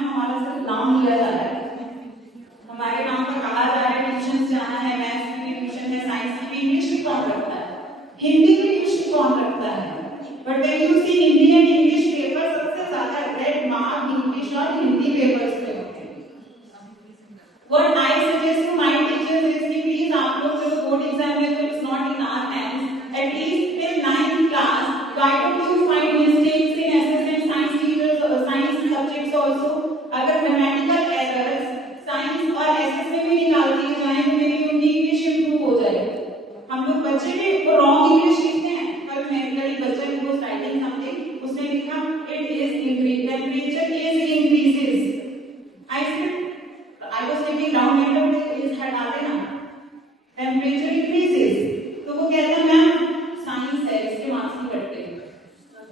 मैम हमारा सिर्फ नाम लिया जा रहा है, हमारे नाम पर कहा जा रहा है ट्यूशन जाना है, मैथ्स की भी ट्यूशन है, साइंस की भी, इंग्लिश भी कौन रखता है, हिंदी की ट्यूशन कौन रखता है। But when you see Hindi and English paper सबसे ज्यादा रेड मार्क इंग्लिश और हिंदी पेपर्स पे होते हैं। What I suggest to my teachers is कि please आप लोग जो बोर्ड एग्जाम है तो it's not in our hands, at least till 9th class why don't you find mistakes in assessment science teachers or science subjects also। अगर grammatical errors science और SS में भी निकाल दिए जाएं तो मेरी उनकी इंग्लिश इंप्रूव हो जाएगी। हम लोग बच्चे भी रॉन्ग इंग्लिश लिखते हैं। कल मेरे बच्चे को राइटिंग समथिंग उसने लिखा it is increase temperature is increases. I was thinking down letter is हटा देना टेंपरेचर इंक्रीजेस, तो वो कहता है मैम साइंस है इसके मार्क्स नहीं कटते।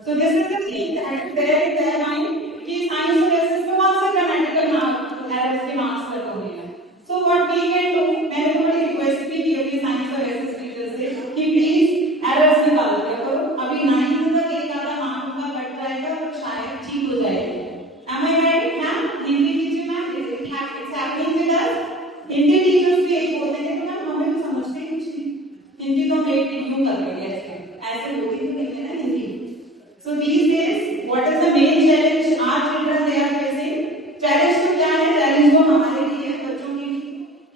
So this is the thing that there in their mind कि साइंस और एसएस में कौन सा ग्रामेटिकल मार्क्स एरर्स के मार्क्स कट हो गए हैं। So what we can do, मैंने थोड़ी रिक्वेस्ट भी की अपनी साइंस और एसएस टीचर से कि प्लीज एरर्स निकाल दिया करो, अभी 9th तक एक आधा मार्क का कट जाएगा तो शायद ठीक हो जाएगी। Am I right ma'am? Hindi teacher ma'am it's happening with us। Hindi टीचर्स भी यही बोलते हैं कि मैम हमें तो समझते ही कुछ नहीं, हिंदी तो हम एक क्यों कर रहे हैं ऐसे होती तो कहते हैं ना Hindi. So these days what is the main challenge our children they are facing? Challenge तो क्या है? Challenge वो हमारे लिए बच्चों के लिए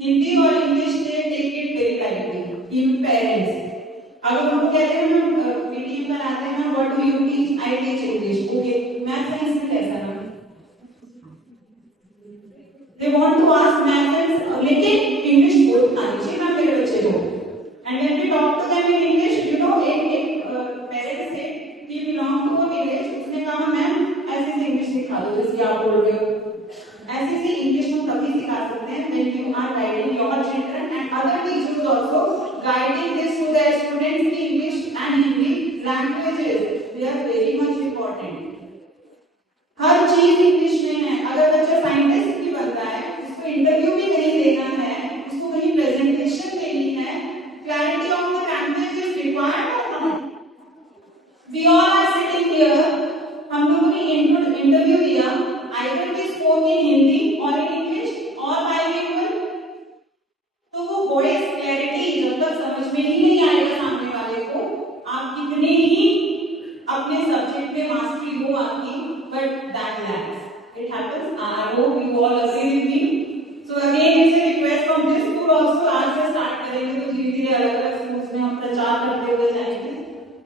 हिंदी और English they take it very lightly, even parents। अगर उनको कहते हैं हम मीटिंग पर आते हैं ना what do you teach? I teach English। Okay, math science में कैसा ना they want to ask math and लेकिन इंग्लिश बोल आनी चाहिए ना मेरे बच्चे को। and when we talk to them in English, you know एक पेरेंट्स थे कि belong to a village, उसने कहा मैम ऐसे से इंग्लिश सिखा दो जैसे आप बोल रहे हो। ऐसे से इंग्लिश हम तभी सिखा सकते हैं when you are guiding your children and other teachers also guiding this to their students कि English and Hindi languages they are very much important। हर चीज इंग्लिश में है। अगर बच्चा साइंटिस्ट भी बनता है उसको इंटरव्यू भी कहीं देना है, उसको कहीं प्रेजेंटेशन देनी है, clarity of the language is required और not. We all are sitting here, हम लोगों ने इंटरव्यू दिया, either we spoke in Hindi और इन इंग्लिश और बाइलिंगुअल, तो वो वॉइस क्लैरिटी जब तक समझ में ही नहीं आएगा सामने वाले को, आप कितने ही अपने सब्जेक्ट में मास्टरी हो आपकी, but that lacks। It happens। I hope you all agree